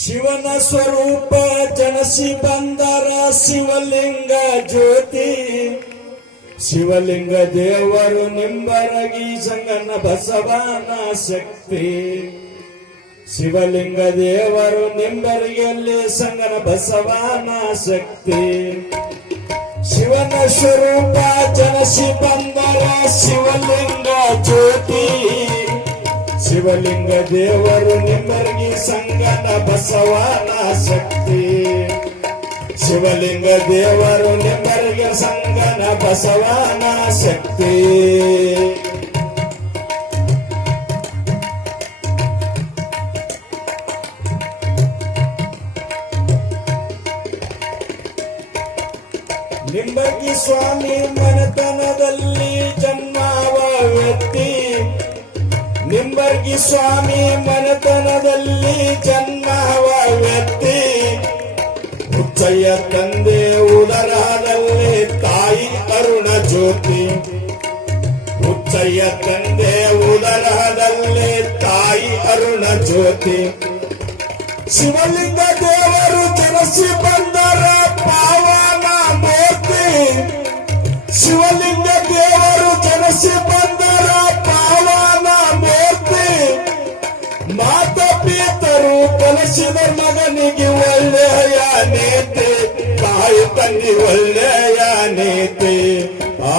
ಶಿವನ ಸ್ವರೂಪ ಜನಸಿ ಬಂದರ ಶಿವಲಿಂಗ ಜ್ಯೋತಿ. ಶಿವಲಿಂಗ ದೇವರು ನಿಂಬರಗಿ ಸಂಗನ ಬಸವನ ಶಕ್ತಿ. ಶಿವಲಿಂಗ ದೇವರು ನಿಂಬರಿಗೆಲ್ಲಿ ಸಂಗನ ಬಸವನ ಶಕ್ತಿ. ಶಿವನ ಸ್ವರೂಪ ಜನಸಿ ಬಂದರ ಶಿವಲಿಂಗ ಜ್ಯೋತಿ. ಶಿವಲಿಂಗ ದೇವರು ನಿಂಬರ್ಗಿ ಸಂಗನ ಬಸವನ ಶಕ್ತಿ. ಶಿವಲಿಂಗ ದೇವರು ನಿಂಬರ್ಗಿ ಸಂಗನ ಬಸವನ ಶಕ್ತಿ. ನಿಂಬರ್ಗಿ ಸ್ವಾಮಿ ಮನೆತನದಲ್ಲಿ ಜನ್ಮಾವ ವ್ಯಕ್ತಿ. ನಿಂಬರ್ಗಿ ಸ್ವಾಮಿ ಮನೆತನದಲ್ಲಿ ಜನ್ಮವ ವ್ಯಕ್ತಿ. ಹುಚ್ಚಯ್ಯ ತಂದೆ ಉದರದಲ್ಲಿ ತಾಯಿ ಅರುಣ ಜ್ಯೋತಿ. ಹುಚ್ಚಯ್ಯ ತಂದೆ ಉದರದಲ್ಲಿ ತಾಯಿ ಅರುಣ ಜ್ಯೋತಿ. ಶಿವಲಿಂಗ ದೇವರು ಜನಸಿ ಬಂದರ ಪಾವನ ಮೂರ್ತಿ. ಶಿವಲಿಂಗ ದೇವರು ಜನಸಿ ಬಂದರ ಪಾವನ ಮೂರ್ತಿ. ಮಾತ ಪೀತರು ಕಲಿಸಿದ ಮಗನಿಗೆ ಒಳ್ಳೆಯ ನೀತಿ. ತಾಯಿ ತಂಗಿ ಒಳ್ಳೆಯ ನೀತಿ. ಆ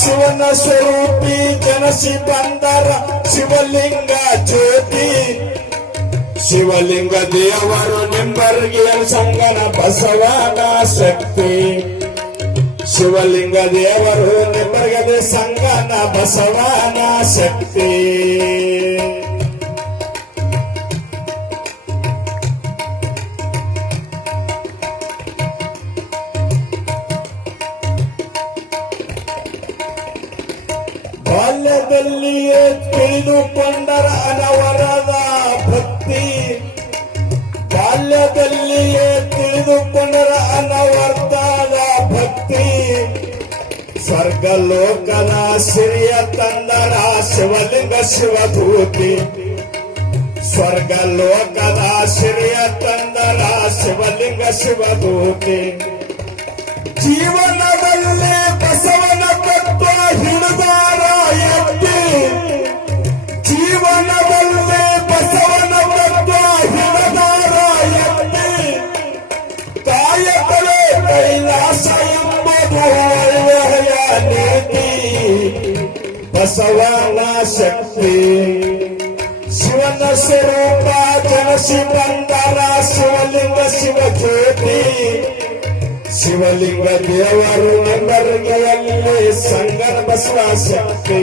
ಶಿವನ ಸ್ವರೂಪಿ ಜನಸಿ ಬಂದರ ಶಿವಲಿಂಗ ಜ್ಯೋತಿ. ಶಿವಲಿಂಗ ದೇವರು ನಿಂಬರ್ಗಿಯ ಸಂಗನ ಬಸವನ ಶಕ್ತಿ. ಶಿವಲಿಂಗ ದೇವರು ನಿಂಬರ್ಗದೆ ಸಂಗನ ಬಸವನ ಶಕ್ತಿ. ಬಾಲ್ಯದಲ್ಲಿಯೇ ತಿಳಿದುಕೊಂಡರ ಅನವರದ ಭಕ್ತಿ. ಬಾಲ್ಯದಲ್ಲಿಯೇ ತಿಳಿದುಕೊಂಡರ ಅನವರ್ತದ ಭಕ್ತಿ. ಸ್ವರ್ಗ ಲೋಕದ ಸಿರಿಯ ತಂದರ ಶಿವಲಿಂಗ ಶಿವಧೂತಿ. ಸ್ವರ್ಗ ಲೋಕದ ಸಿರಿಯ ತಂದರ ಶಿವಲಿಂಗ ಶಿವಧೂತಿ. ಜೀವನದಲ್ಲಿ ಬಸವನ ತತ್ವ ಹಿಡಿದಾರ ಎತ್ತಿ. ಜೀವನದಲ್ಲಿ ಬಸವನ ತತ್ವ ಹಿಡಿದಾರ ಎತ್ತಿ. ಕಾಯಕವೇ ಕೈಲಾಸ ಎಂಬುದು ಒಳ್ಳೆಯ ನೀತಿ. ಬಸವನ ಶಕ್ತಿ. ಶಿವನ ಸ್ವರೂಪ ಜನಸಿ ಬಂದರ ಶಿವಲಿಂಗ ಶಿವಜ್ಯೋತಿ. ಶಿವಲಿಂಗ ದೇವರು ನಿಂಬರ್ಗಿಯಲ್ಲಿ ಸಂಗನ ಬಸವ ಶಕ್ತಿ.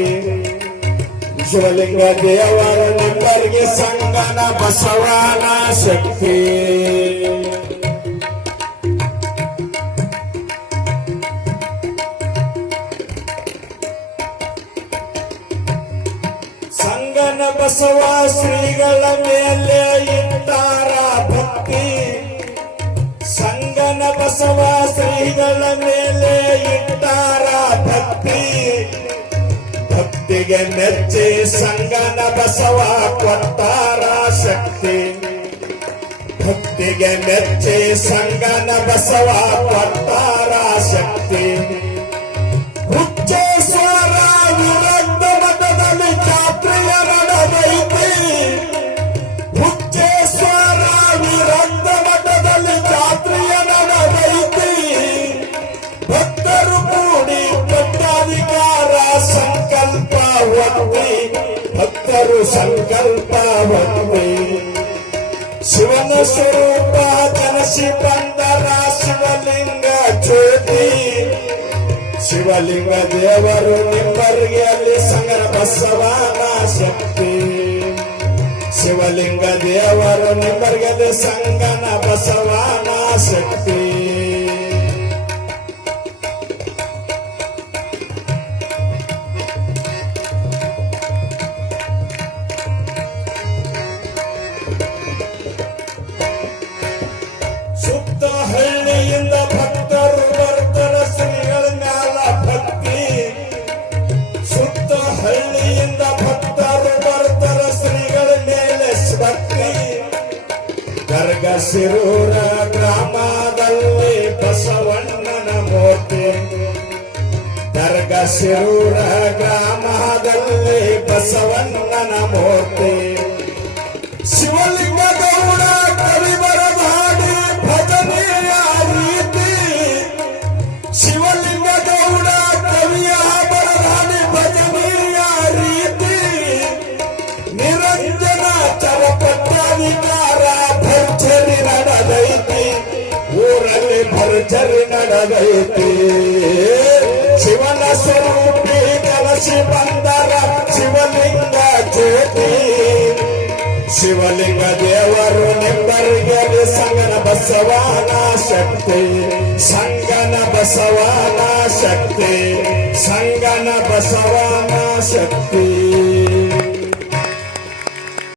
ಶಿವಲಿಂಗ ದೇವರು ನಿಂಬರ್ಗಿ ಸಂಗನ ಬಸವನ ಶಕ್ತಿ. ಸಂಗನ ಬಸವ ಶ್ರೀಗಳ ಮೇಲೆ ಇಟ್ಟಾರ ಭಕ್ತಿ. ಸಂಗನ ಬಸವ ಶ್ರೀಗಳ ಮೇಲೆ ಇಟ್ಟಾರ ಭಕ್ತಿ. ಭಕ್ತಿಗೆ ಮೆಚ್ಚಿ ಸಂಗನ ಬಸವ ಕೊಟ್ಟಾರ ಶಕ್ತಿ. ಭಕ್ತಿಗೆ ಮೆಚ್ಚಿ ಸಂಗನ ಬಸವ ಕೊಟ್ಟಾರ ಶಕ್ತಿ. ಹುಚ್ಚೇಶ್ವರ ವಿರಕ್ತ ಮಠದಲ್ಲಿ ಜಾತ್ರೆಯ ನಡೆದೈತಿ. ಹುಚ್ಚೇಶ್ವರ ವಿರಕ್ತ ಮಠದಲ್ಲಿ ಜಾತ್ರೆಯ ನಡೆದೈತಿ. ಭಕ್ತರು ಕೂಡಿ ಪಟ್ಟಾಧಿಕಾರ ಸಂಕಲ್ಪ ಹೊತ್ತಿ. ಭಕ್ತರು ಸಂಕಲ್ಪ ಹೊತ್ತಿ. ಶಿವನ ಸ್ವರೂಪ ಜನಸಿ ಬಂದರ ಶಿವಲಿಂಗ ಜ್ಯೋತಿ. ಶಿವಲಿಂಗ ದೇವರು ನಿಂಬರ್ಗಿಯಲ್ಲಿ ಸಂಗನ ಬಸವನ ಶಕ್ತಿ. ಶಿವಲಿಂಗ ದೇವರು ನಿಂಬರ್ಗದೆ ಸಂಗನ ಬಸವನ ಶಕ್ತಿ. ಸುತ್ತ ಹಳ್ಳಿಯಿಂದ ಭಕ್ತರು ಬರ್ತರ ಶ್ರೀಗಳ ಮ್ಯಾಲ ಭಕ್ತಿ. ಸುತ್ತ ಹಳ್ಳಿಯಿಂದ ಭಕ್ತರು ಬರ್ತರ ಶ್ರೀಗಳ ಮೇಲೆ ಭಕ್ತಿ. ಗರ್ಗಸಿರೂರ ಗ್ರಾಮದಲ್ಲಿ ಬಸವಣ್ಣನ ಮೂರ್ತಿ. ಗರ್ಗಸಿರೂರ ಗ್ರಾಮದಲ್ಲಿ ಬಸವಣ್ಣನ ಮೂರ್ತಿ. ಶಿವಲಿಂಗ ಗೌಡ ಕವಿ ಬರದಾಡಿ ಭಜನೆಯ ರೀತಿ. ಶಿವಲಿಂಗ ಗೌಡ ಕವಿಯ ಬರದಾಡಿ ಭಜನೆಯ ರೀತಿ. ನಿರಂಜನ ಚರಪಟ್ಟಾಧಿಕಾರ ಭರ್ಜರಿ ನಡೆದೈತಿ. ಊರಲ್ಲಿ ಭರ್ಜರಿ ನಡೆದೈತಿ. ಶಿವನ ಸ್ವರೂಪಿ ಕಲಸಿ ಬಂದರ ಶಿವಲಿಂಗ ಜ್ಯೋತಿ. ಶಿವಲಿಂಗ ದೇವರು ನಿಂಬರಿಗೆ ಸಂಗನ ಬಸವನ ಶಕ್ತಿ. ಸಂಗನ ಬಸವನ ಶಕ್ತಿ. ಸಂಗನ ಬಸವನ ಶಕ್ತಿ.